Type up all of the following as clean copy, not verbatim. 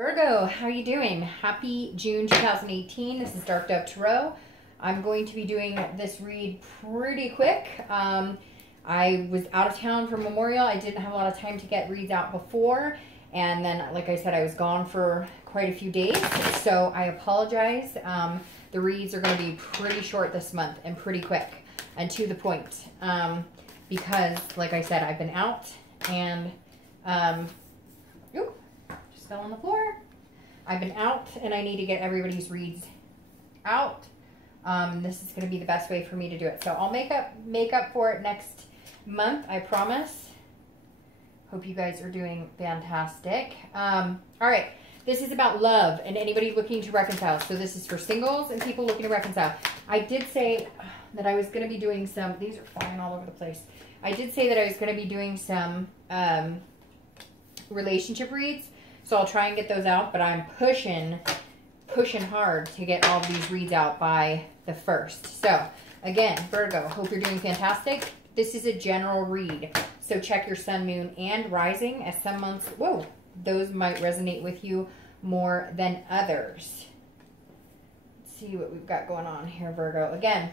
Virgo, how are you doing? Happy June 2018. This is Dark Dove Tarot. I'm going to be doing this read pretty quick. I was out of town for Memorial. I didn't have a lot of time to get reads out before. And then, like I said, I was gone for quite a few days. So I apologize. The reads are going to be pretty short this month and pretty quick and to the point. Because, like I said, I've been out and... fell on the floor. I've been out and I need to get everybody's reads out. This is going to be the best way for me to do it. So I'll make up for it next month, I promise. Hope you guys are doing fantastic. All right, this is about love and anybody looking to reconcile. So this is for singles and people looking to reconcile. I did say that I was going to be doing some, these are flying all over the place. I did say that I was going to be doing some relationship reads. So I'll try and get those out, but I'm pushing hard to get all these reads out by the 1st. So again, Virgo, hope you're doing fantastic. This is a general read. So check your sun, moon, and rising, as some months, whoa, those might resonate with you more than others. Let's see what we've got going on here, Virgo. Again,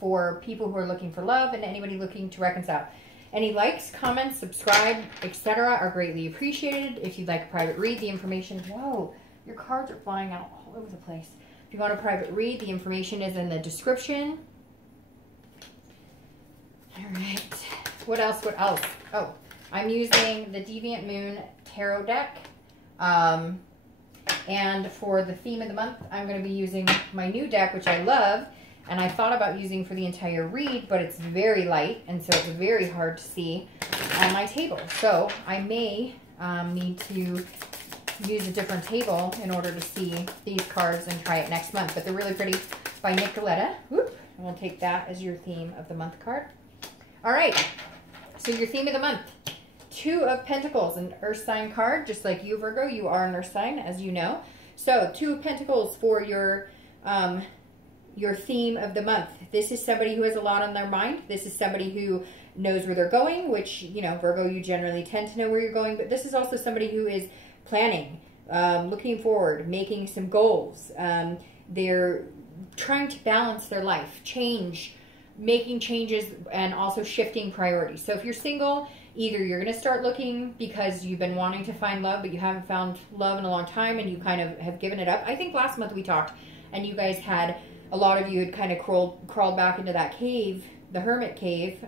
for people who are looking for love and anybody looking to reconcile. Any likes, comments, subscribe, etc. are greatly appreciated. If you'd like a private read, the information... Whoa, your cards are flying out all over the place. If you want a private read, the information is in the description. All right. What else? What else? Oh, I'm using the Deviant Moon Tarot deck. And for the theme of the month, I'm going to be using my new deck, which I love. And I thought about using for the entire read, but it's very light, and so it's very hard to see on my table. So I may need to use a different table in order to see these cards and try it next month. But they're really pretty, by Nicoletta. Whoop. And we'll take that as your theme of the month card. All right. So your theme of the month. 2 of Pentacles, an Earth sign card. Just like you, Virgo, you are an Earth sign, as you know. So 2 of Pentacles for your theme of the month. This is somebody who has a lot on their mind. This is somebody who knows where they're going, which, you know, Virgo, you generally tend to know where you're going, but this is also somebody who is planning, looking forward, making some goals. They're trying to balance their life, making changes, and also shifting priorities. So if you're single, either you're going to start looking because you've been wanting to find love, but you haven't found love in a long time and you kind of have given it up. I think last month we talked and you guys had... A lot of you had kind of crawled back into that cave, the hermit cave,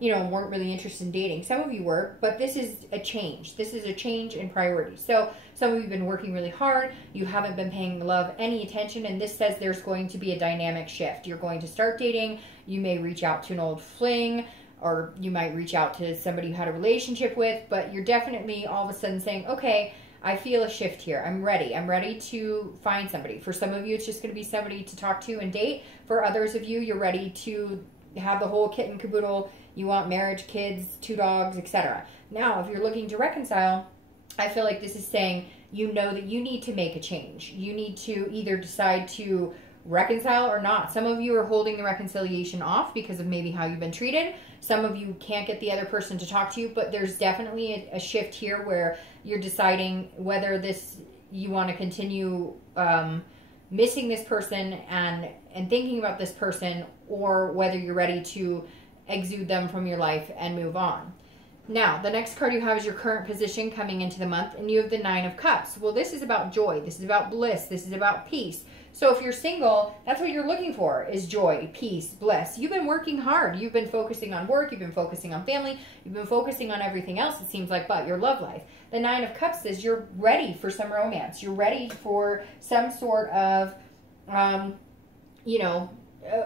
you know, and weren't really interested in dating. Some of you were, but this is a change. This is a change in priorities. So some of you have been working really hard. You haven't been paying love any attention, and this says there's going to be a dynamic shift. You're going to start dating. You may reach out to an old fling, or you might reach out to somebody you had a relationship with, but you're definitely all of a sudden saying, okay, I feel a shift here. I'm ready. I'm ready to find somebody. For some of you, it's just going to be somebody to talk to and date. For others of you, you're ready to have the whole kit and caboodle. You want marriage, kids, 2 dogs, etc. Now, if you're looking to reconcile, I feel like this is saying you know that you need to make a change. You need to either decide to reconcile or not. Some of you are holding the reconciliation off because of maybe how you've been treated. Some of you can't get the other person to talk to you, but there's definitely a shift here where you're deciding whether you want to continue missing this person and thinking about this person, or whether you're ready to exude them from your life and move on. Now, the next card you have is your current position coming into the month, and you have the 9 of Cups. Well, this is about joy. This is about bliss. This is about peace. So if you're single, that's what you're looking for, is joy, peace, bliss. You've been working hard. You've been focusing on work. You've been focusing on family. You've been focusing on everything else, it seems like, but your love life. The 9 of Cups says you're ready for some romance. You're ready for some sort of, you know,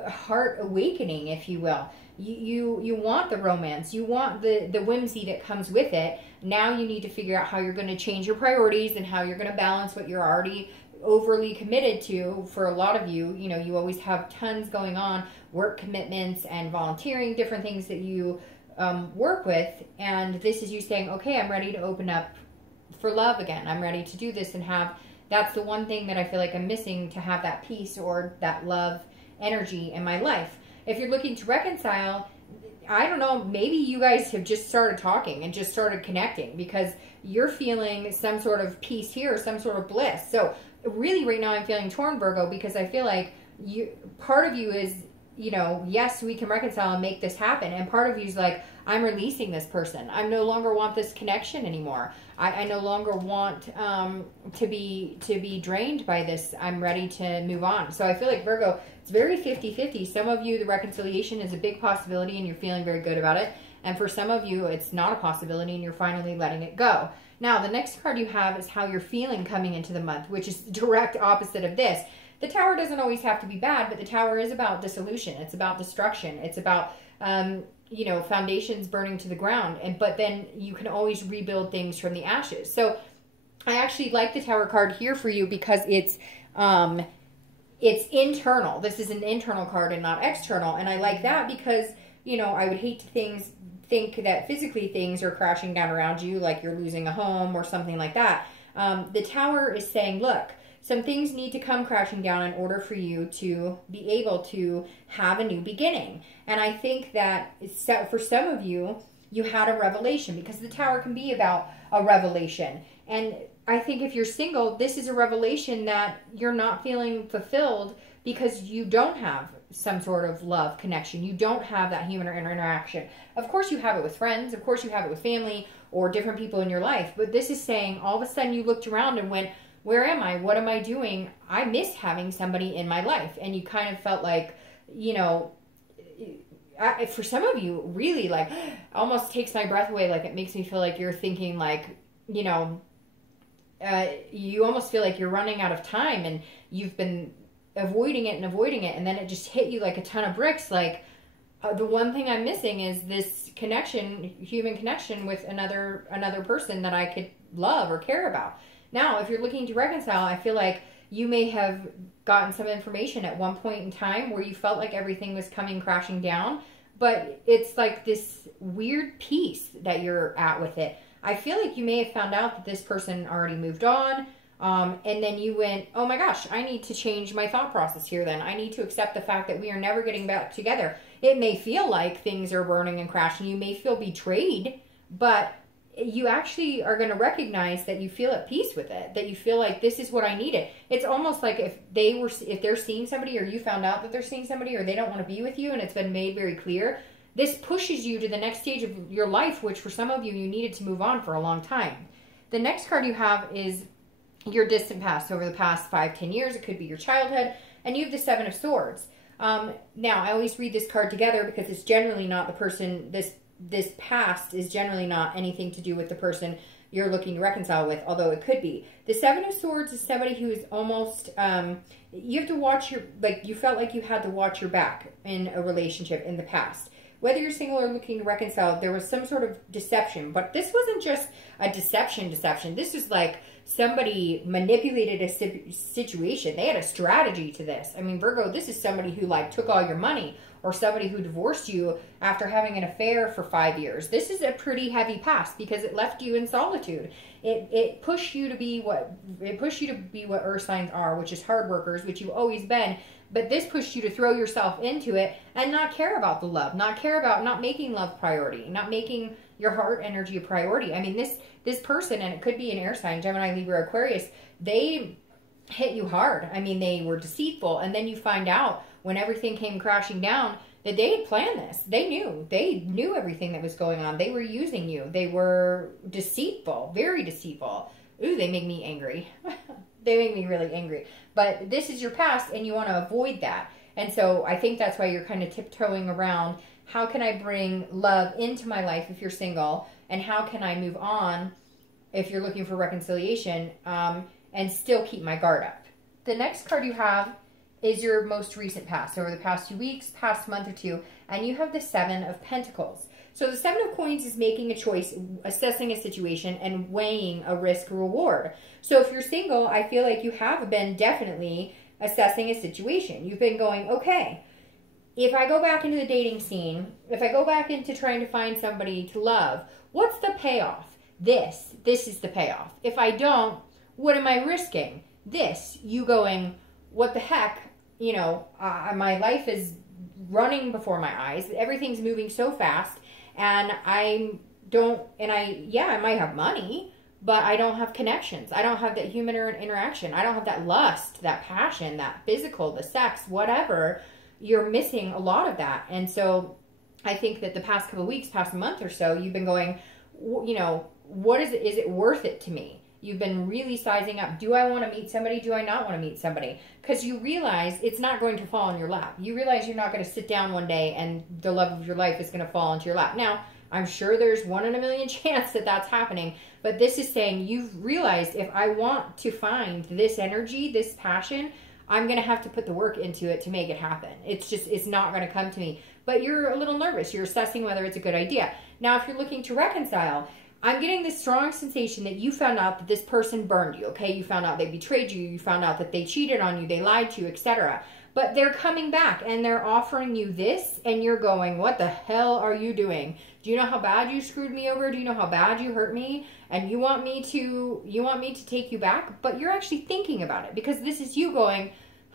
heart awakening, if you will. You want the romance. You want the whimsy that comes with it. Now you need to figure out how you're going to change your priorities and how you're going to balance what you're already overly committed to. For a lot of you, you know, you always have tons going on, work commitments and volunteering, different things that you work with. And this is you saying, okay, I'm ready to open up for love again. I'm ready to do this and have, that's the one thing that I feel like I'm missing to have that peace or that love energy in my life. If you're looking to reconcile, I don't know, maybe you guys have just started talking and just started connecting, because you're feeling some sort of peace here, some sort of bliss. So really right now I'm feeling torn, Virgo, because I feel like part of you is, you know, yes, we can reconcile and make this happen. And part of you is like, I'm releasing this person. I no longer want this connection anymore. I no longer want to be drained by this. I'm ready to move on. So I feel like, Virgo, it's very 50-50. Some of you, the reconciliation is a big possibility and you're feeling very good about it. And for some of you, it's not a possibility and you're finally letting it go. Now, the next card you have is how you're feeling coming into the month, which is direct opposite of this. The Tower doesn't always have to be bad, but the Tower is about dissolution. It's about destruction. It's about, you know, foundations burning to the ground. But then you can always rebuild things from the ashes. So I actually like the Tower card here for you because it's internal. This is an internal card and not external. And I like that because, you know, I would hate to think that physically things are crashing down around you, like you're losing a home or something like that. The Tower is saying, look, some things need to come crashing down in order for you to be able to have a new beginning. And I think that for some of you, you had a revelation, because the Tower can be about a revelation. And I think if you're single, this is a revelation that you're not feeling fulfilled because you don't have some sort of love connection. You don't have that human interaction. Of course you have it with friends. Of course you have it with family or different people in your life. But this is saying all of a sudden you looked around and went, where am I? What am I doing? I miss having somebody in my life. And you kind of felt like, you know, for some of you, really, like, almost takes my breath away. Like, it makes me feel like you're thinking, like, you know, you almost feel like you're running out of time and you've been avoiding it. And then it just hit you like a ton of bricks. Like, the one thing I'm missing is this connection, human connection with another person that I could love or care about. Now, if you're looking to reconcile, I feel like you may have gotten some information at one point in time where you felt like everything was coming crashing down, but it's like this weird peace that you're at with it. I feel like you may have found out that this person already moved on, and then you went, oh my gosh, I need to change my thought process here then. I need to accept the fact that we are never getting back together. It may feel like things are burning and crashing. You may feel betrayed, but you actually are going to recognize that you feel at peace with it, that you feel like this is what I needed. It's almost like if they're seeing somebody, or you found out that they're seeing somebody, or they don't want to be with you and it's been made very clear, this pushes you to the next stage of your life, which for some of you, you needed to move on for a long time. The next card you have is your distant past, over the past 5-10 years. It could be your childhood, and you have the Seven of Swords. Now, I always read this card together because it's generally not the person, this past is generally not anything to do with the person you're looking to reconcile with, although it could be. The Seven of Swords is somebody who is almost, you have to watch you felt like you had to watch your back in a relationship in the past. Whether you're single or looking to reconcile, there was some sort of deception, but this wasn't just a deception. This is like somebody manipulated a situation. They had a strategy to this. I mean, Virgo, this is somebody who like took all your money, or somebody who divorced you after having an affair for 5 years. This is a pretty heavy past because it left you in solitude. It pushed you to be what earth signs are, which is hard workers, which you've always been. But this pushed you to throw yourself into it and not care about the love, not making love priority, not making your heart energy a priority. I mean, this person, and it could be an air sign, Gemini, Libra, Aquarius, they hit you hard. I mean, they were deceitful, and then you find out when everything came crashing down that they had planned this. They knew everything that was going on. They were using you. They were deceitful, very deceitful. Ooh, they make me angry. They make me really angry. But this is your past, and you want to avoid that. And so I think that's why you're kind of tiptoeing around, how can I bring love into my life if you're single, and how can I move on if you're looking for reconciliation, and still keep my guard up. The next card you have is your most recent past, over the past 2 weeks, past month or two, and you have the Seven of Pentacles. So the Seven of Coins is making a choice, assessing a situation, and weighing a risk-reward. So if you're single, I feel like you have been definitely assessing a situation. You've been going, okay, if I go back into the dating scene, if I go back into trying to find somebody to love, what's the payoff? This is the payoff. If I don't, what am I risking? This, you going, what the heck, you know, my life is running before my eyes. Everything's moving so fast, and I might have money, but I don't have connections. I don't have that human interaction. I don't have that lust, that passion, that physical, the sex, whatever. You're missing a lot of that. And so I think that the past couple of weeks, past month or so, you've been going, you know, what is it? Is it worth it to me? You've been really sizing up. Do I want to meet somebody? Do I not want to meet somebody? Because you realize it's not going to fall in your lap. You realize you're not going to sit down one day and the love of your life is going to fall into your lap. Now, I'm sure there's 1 in a million chance that that's happening. But this is saying you've realized if I want to find this energy, this passion, I'm going to have to put the work into it to make it happen. It's not going to come to me. But you're a little nervous. You're assessing whether it's a good idea. Now, if you're looking to reconcile, I'm getting this strong sensation that you found out that this person burned you, okay? You found out they betrayed you. You found out that they cheated on you. They lied to you, etc. But they're coming back and they're offering you this and you're going, what the hell are you doing? Do you know how bad you screwed me over? Do you know how bad you hurt me? And you want me to take you back? But you're actually thinking about it because this is you going,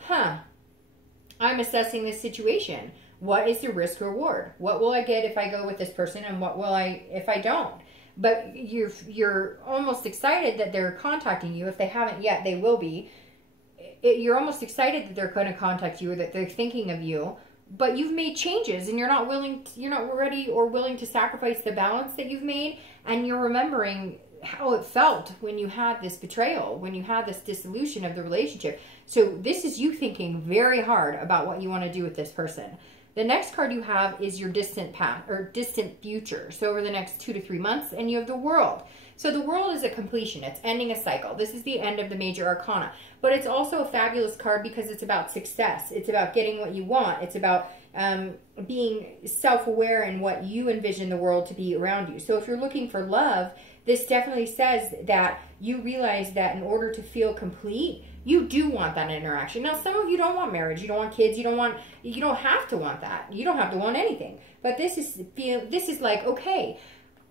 I'm assessing this situation. What is the risk reward? What will I get if I go with this person and what will I if I don't? But you're almost excited that they're contacting you. If they haven't yet, they will be. You're almost excited that they're going to contact you or that they're thinking of you. But you've made changes and you're not ready or willing to sacrifice the balance that you've made. And you're remembering how it felt when you had this betrayal, when you had this dissolution of the relationship. So this is you thinking very hard about what you want to do with this person. The next card you have is your distant past or distant future. So over the next 2 to 3 months, and you have the World. So the World is a completion. It's ending a cycle. This is the end of the major arcana. But it's also a fabulous card because it's about success. It's about getting what you want. It's about being self-aware in what you envision the world to be around you. So if you're looking for love, this definitely says that you realize that in order to feel complete, you do want that interaction. Now, some of you don't want marriage. You don't want kids. You don't have to want that. You don't have to want anything. But this is like, okay,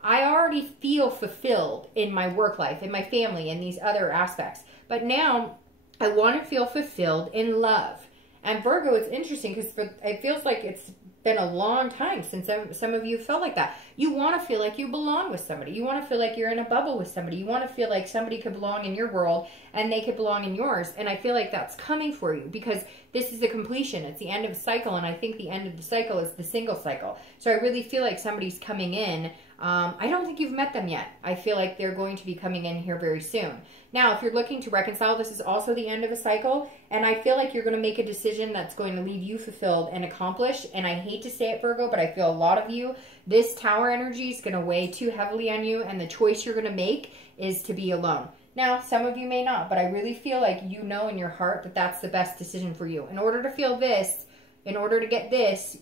I already feel fulfilled in my work life, in my family, in these other aspects. But now I want to feel fulfilled in love. And Virgo, it's interesting because it feels like it's been a long time since some of you felt like that. You want to feel like you belong with somebody. You want to feel like you're in a bubble with somebody. You want to feel like somebody could belong in your world and they could belong in yours. And I feel like that's coming for you because this is a completion. It's the end of a cycle. And I think the end of the cycle is the single cycle. So I really feel like somebody's coming in. I don't think you've met them yet. I feel like they're going to be coming in here very soon. Now, if you're looking to reconcile, this is also the end of a cycle. And I feel like you're going to make a decision that's going to leave you fulfilled and accomplished. And I hate to say it, Virgo, but I feel a lot of you, this Tower energy is going to weigh too heavily on you. And the choice you're going to make is to be alone. Now, some of you may not, but I really feel like you know in your heart that that's the best decision for you. In order to feel this, in order to get this,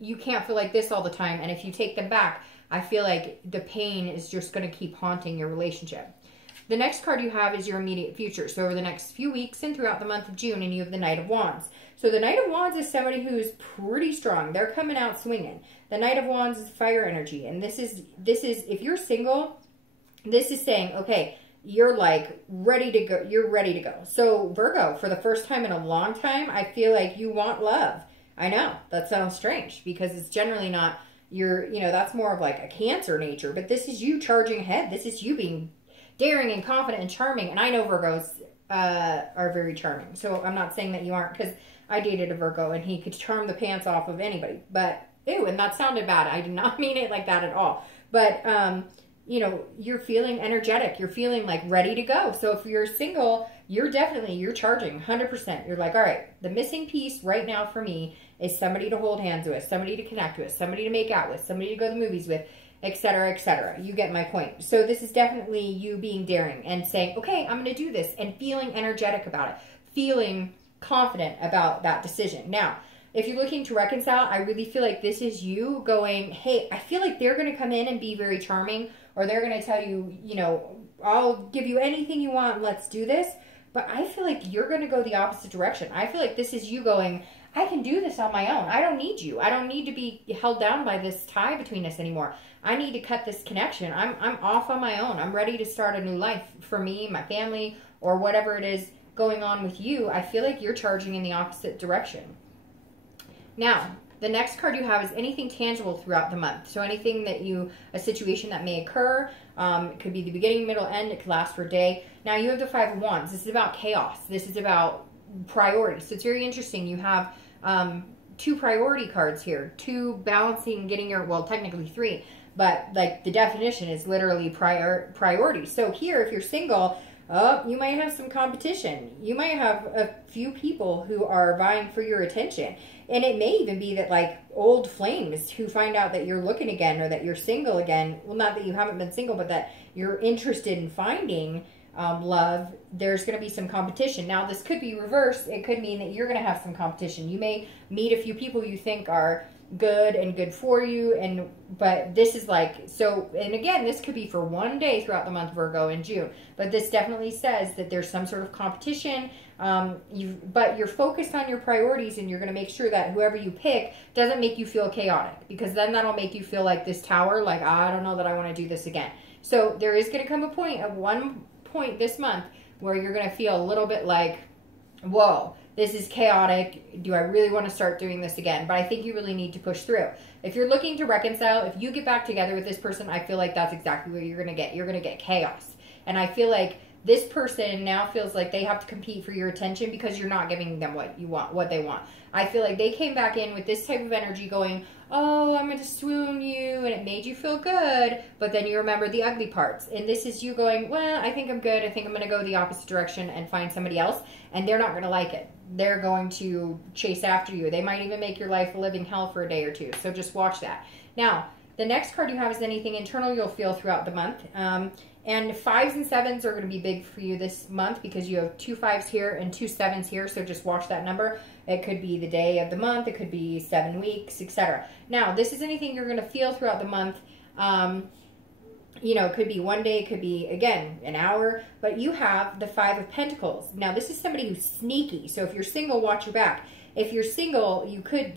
you can't feel like this all the time. And if you take them back, I feel like the pain is just going to keep haunting your relationship. The next card you have is your immediate future. So over the next few weeks and throughout the month of June, and you have the Knight of Wands. So the Knight of Wands is somebody who's pretty strong. They're coming out swinging. The Knight of Wands is fire energy. And this is if you're single, this is saying, okay, you're like ready to go. You're ready to go. So Virgo, for the first time in a long time, I feel like you want love. I know that sounds strange because it's generally not that's more of like a Cancer nature, but this is you charging ahead. This is you being daring and confident and charming. And I know Virgos are very charming. So I'm not saying that you aren't because I dated a Virgo and he could charm the pants off of anybody. But, ew, and that sounded bad. I did not mean it like that at all. But, you're feeling energetic. You're feeling like ready to go. So if you're single, you're charging 100%. You're like, all right, the missing piece right now for me is somebody to hold hands with, somebody to connect with, somebody to make out with, somebody to go to the movies with, etc., etc. You get my point. So this is definitely you being daring and saying, okay, I'm going to do this, and feeling energetic about it, feeling confident about that decision. Now, if you're looking to reconcile, I really feel like this is you going, hey, I feel like they're going to come in and be very charming, or they're going to tell you, I'll give you anything you want, let's do this. But I feel like you're going to go the opposite direction. I feel like this is you going, I can do this on my own. I don't need you. I don't need to be held down by this tie between us anymore. I need to cut this connection. I'm off on my own. I'm ready to start a new life for me, my family, or whatever it is going on with you. I feel like you're charging in the opposite direction. Now, the next card you have is anything tangible throughout the month. So anything that a situation that may occur, It could be the beginning, middle, end. It could last for a day. Now you have the Five of Wands. This is about chaos. This is about priorities. So it's very interesting. You have 2 priority cards here. 2 balancing, getting your, well, technically 3. But like the definition is literally priority. So here, if you're single, you might have some competition. You might have a few people who are vying for your attention. And it may even be that like old flames who find out that you're looking again or that you're single again. Well, not that you haven't been single, but that you're interested in finding love. There's going to be some competition. Now, this could be reversed. It could mean that you're going to have some competition. You may meet a few people you think are good and good for you, but this is like, so, and again, this could be for one day throughout the month, Virgo, in June, but this definitely says that there's some sort of competition, but you're focused on your priorities, and you're going to make sure that whoever you pick doesn't make you feel chaotic, because then that'll make you feel like this tower, like, I don't know that I want to do this again. So there is going to come a point, at one point this month, where you're going to feel a little bit like, whoa, this is chaotic. Do I really want to start doing this again? But I think you really need to push through. If you're looking to reconcile, if you get back together with this person, I feel like that's exactly what you're going to get. You're going to get chaos. And I feel like this person now feels like they have to compete for your attention because you're not giving them what you want, what they want. I feel like they came back in with this type of energy going, oh, I'm going to swoon you, and it made you feel good, but then you remember the ugly parts. And this is you going, well, I think I'm good. I think I'm going to go the opposite direction and find somebody else, and they're not going to like it. They're going to chase after you. They might even make your life a living hell for a day or two, so just watch that. Now, the next card you have is anything internal you'll feel throughout the month. And 5s and 7s are going to be big for you this month because you have 2 5s here and 2 7s here. So just watch that number. It could be the day of the month. It could be 7 weeks, etc. Now, this is anything you're going to feel throughout the month. You know, it could be one day. It could be, again, an hour. But you have the 5 of Pentacles. Now, this is somebody who's sneaky. So if you're single, watch your back. If you're single,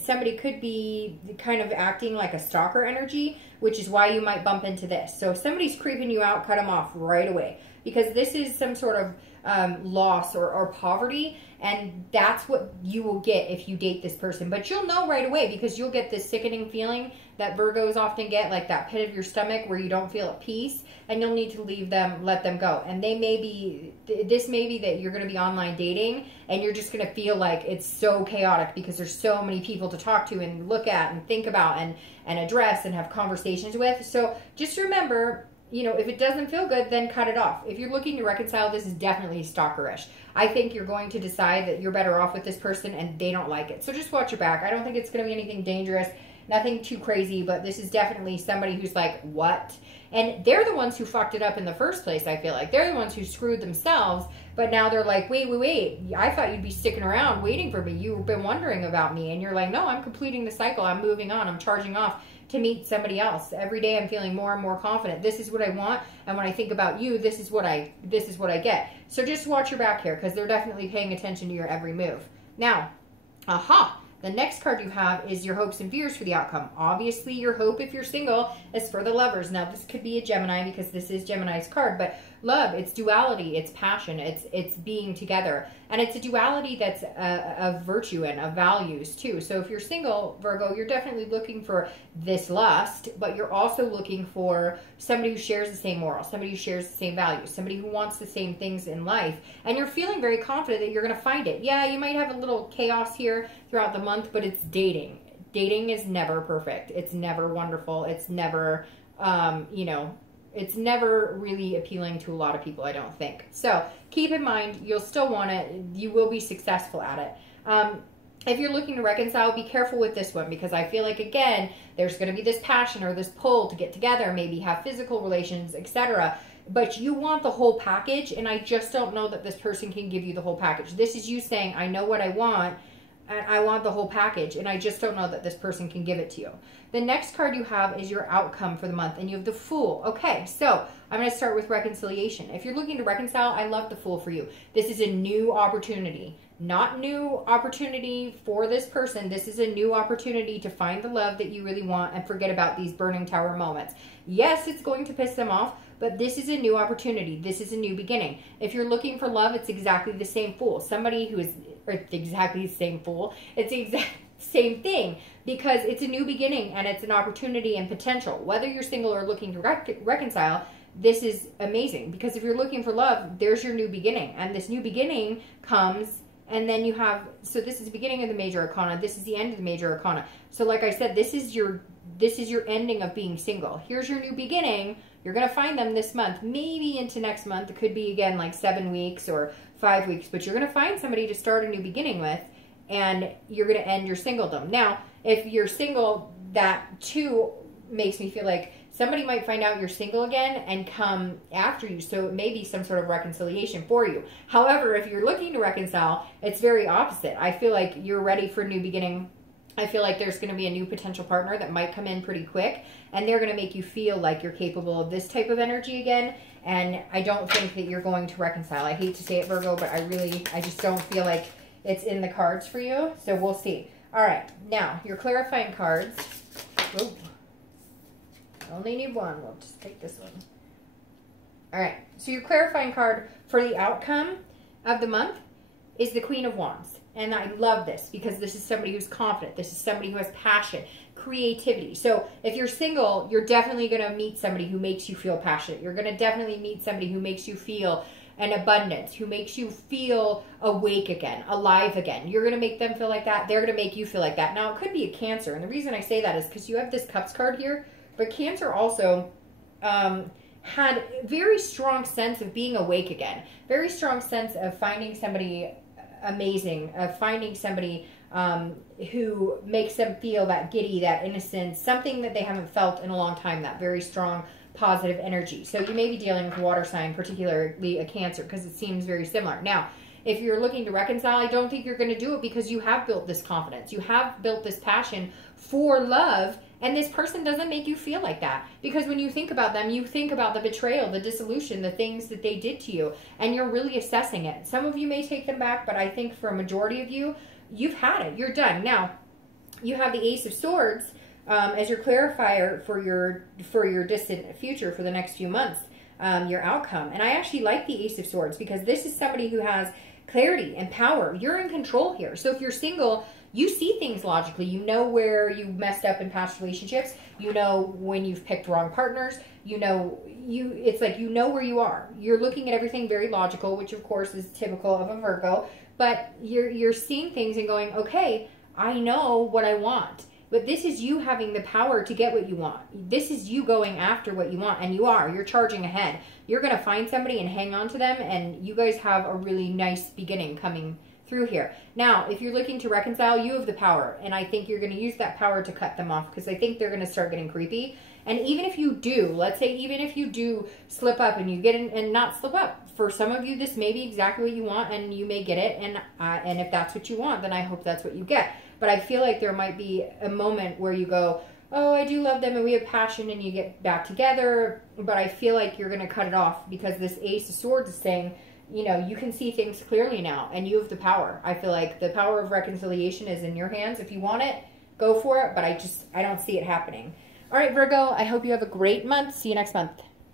somebody could be kind of acting like a stalker energy, which is why you might bump into this. So if somebody's creeping you out, cut them off right away. Because this is some sort of loss or poverty, and that's what you will get if you date this person. But you'll know right away because you'll get this sickening feeling that Virgos often get, like that pit of your stomach where you don't feel at peace, and you'll need to leave them, let them go. And they may be, this may be that you're going to be online dating, and you're just going to feel like it's so chaotic because there's so many people to talk to and look at and think about and address and have conversations with. So just remember, you know, if it doesn't feel good, then cut it off. If you're looking to reconcile, this is definitely stalkerish. I think you're going to decide that you're better off with this person and they don't like it. So just watch your back. I don't think it's going to be anything dangerous, nothing too crazy, but this is definitely somebody who's like, what? And they're the ones who fucked it up in the first place, I feel like. They're the ones who screwed themselves, but now they're like, wait. I thought you'd be sticking around waiting for me. You've been wondering about me. And you're like, no, I'm completing the cycle. I'm moving on. I'm charging off to meet somebody else. Every day I'm feeling more and more confident. This is what I want, and when I think about you, this is what I get. So just watch your back here because they're definitely paying attention to your every move. Now, the next card you have is your hopes and fears for the outcome. Obviously, your hope, if you're single, is for the lovers. Now, this could be a Gemini because this is Gemini's card, but love, it's duality, it's passion, it's being together. And it's a duality that's of virtue and of values, too. So if you're single, Virgo, you're definitely looking for this lust, but you're also looking for somebody who shares the same morals, somebody who shares the same values, somebody who wants the same things in life. And you're feeling very confident that you're going to find it. Yeah, you might have a little chaos here throughout the month, but it's dating. Dating is never perfect. It's never wonderful. It's never, it's never really appealing to a lot of people, I don't think. So keep in mind, you'll still want it. You will be successful at it. If you're looking to reconcile, be careful with this one because I feel like, again, there's going to be this passion or this pull to get together, maybe have physical relations, etc. But you want the whole package, and I just don't know that this person can give you the whole package. This is you saying, I know what I want, and I want the whole package, and I just don't know that this person can give it to you. The next card you have is your outcome for the month, and you have the Fool. Okay, so I'm going to start with reconciliation. If you're looking to reconcile, I love the Fool for you. This is a new opportunity. Not new opportunity for this person. This is a new opportunity to find the love that you really want and forget about these burning tower moments. Yes, it's going to piss them off, but this is a new opportunity. This is a new beginning. If you're looking for love, it's exactly the same Fool. Somebody who is exactly the same Fool. It's the exact same thing because it's a new beginning and it's an opportunity and potential. Whether you're single or looking to reconcile, this is amazing, because if you're looking for love, there's your new beginning. And this new beginning comes, and then you have, so this is the beginning of the major arcana. This is the end of the major arcana. So like I said, this is your ending of being single. Here's your new beginning. You're going to find them this month, maybe into next month. It could be, again, like 7 weeks or 5 weeks, but you're going to find somebody to start a new beginning with, and you're going to end your singledom. Now, if you're single, that too makes me feel like somebody might find out you're single again and come after you. So it may be some sort of reconciliation for you. However, if you're looking to reconcile, it's very opposite. I feel like you're ready for a new beginning. I feel like there's going to be a new potential partner that might come in pretty quick, and they're going to make you feel like you're capable of this type of energy again. And I don't think that you're going to reconcile. I hate to say it, Virgo, but I just don't feel like it's in the cards for you. So we'll see. All right. Now, your clarifying cards. Whoa. I only need one. We'll just take this one. All right. So your clarifying card for the outcome of the month is the Queen of Wands. And I love this because this is somebody who's confident. This is somebody who has passion, creativity. So if you're single, you're definitely going to meet somebody who makes you feel passionate. You're going to definitely meet somebody who makes you feel an abundance, who makes you feel awake again, alive again. You're going to make them feel like that. They're going to make you feel like that. Now, it could be a Cancer. And the reason I say that is because you have this Cups card here. But Cancer also had very strong sense of being awake again. Very strong sense of finding somebody amazing, of finding somebody who makes them feel that giddy, that innocence, something that they haven't felt in a long time, that very strong positive energy. So you may be dealing with a water sign, particularly a Cancer, because it seems very similar. Now, if you're looking to reconcile, I don't think you're going to do it because you have built this confidence. You have built this passion for love, and this person doesn't make you feel like that. Because when you think about them, you think about the betrayal, the dissolution, the things that they did to you, and you're really assessing it. Some of you may take them back, but I think for a majority of you, you've had it. You're done. Now, you have the Ace of Swords as your clarifier for your distant future, for the next few months, your outcome. And I actually like the Ace of Swords because this is somebody who has clarity and power. You're in control here. So if you're single, you see things logically. You know where you messed up in past relationships. You know when you've picked wrong partners. It's like you know where you are. You're looking at everything very logical, which of course is typical of a Virgo. But you're seeing things and going, okay, I know what I want. But this is you having the power to get what you want. This is you going after what you want, and you're charging ahead. You're going to find somebody and hang on to them, and you guys have a really nice beginning coming through here. Now, if you're looking to reconcile, you have the power, and I think you're going to use that power to cut them off, because I think they're going to start getting creepy. And even if you do, let's say even if you do slip up and you get in, and not slip up, for some of you this may be exactly what you want, and you may get it, and if that's what you want, then I hope that's what you get. But I feel like there might be a moment where you go, oh, I do love them and we have passion, and you get back together. But I feel like you're going to cut it off because this Ace of Swords is saying, you know, you can see things clearly now and you have the power. I feel like the power of reconciliation is in your hands. If you want it, go for it. But I don't see it happening. All right, Virgo, I hope you have a great month. See you next month.